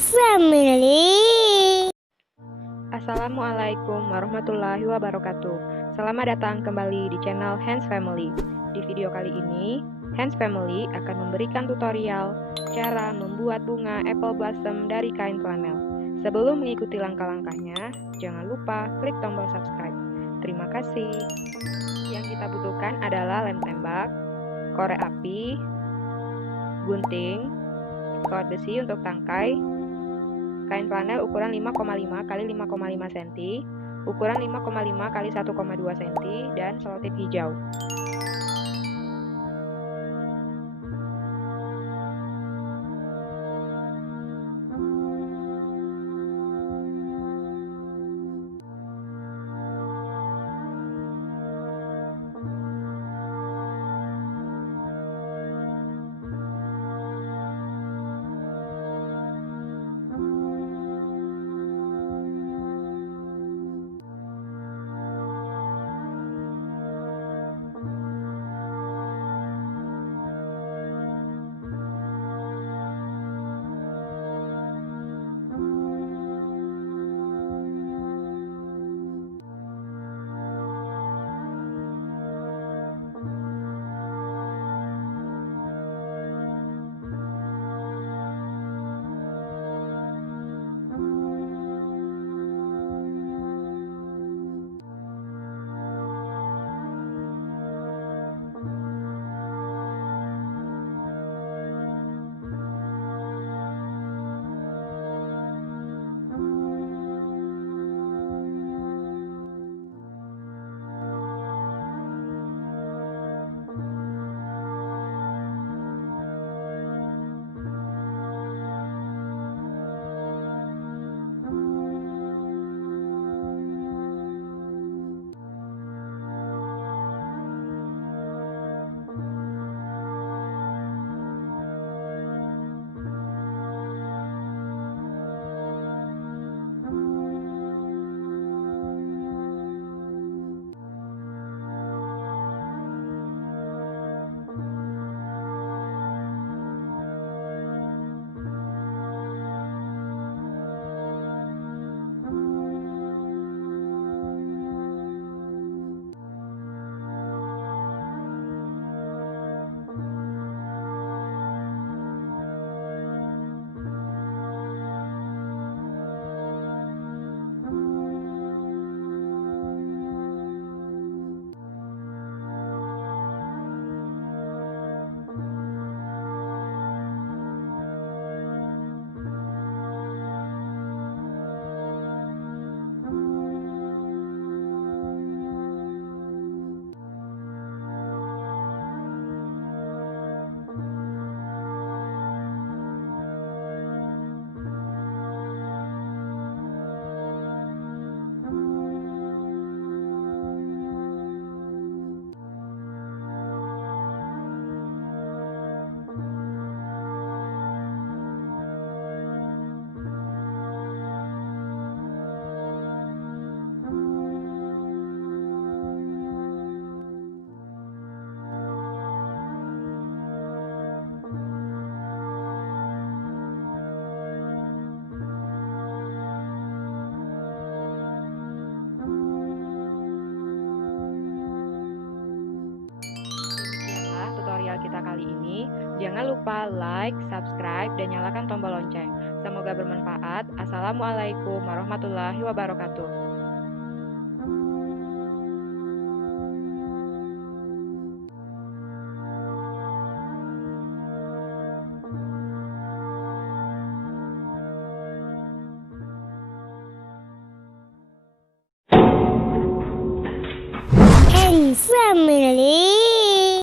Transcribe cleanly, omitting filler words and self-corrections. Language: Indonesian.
Family. Assalamualaikum warahmatullahi wabarakatuh. Selamat datang kembali di channel Hands Family. Di video kali ini, Hands Family akan memberikan tutorial cara membuat bunga apple blossom dari kain flanel. Sebelum mengikuti langkah-langkahnya, jangan lupa klik tombol subscribe. Terima kasih. Yang kita butuhkan adalah lem tembak, korek api, gunting, kawat besi untuk tangkai, kain flanel ukuran 5,5 x 5,5 cm, ukuran 5,5 x 1,2 cm, dan selotip hijau. Demikianlah tutorial kita kali ini. Jangan lupa like, subscribe, dan nyalakan tombol lonceng. Semoga bermanfaat. Assalamualaikum warahmatullahi wabarakatuh. Family.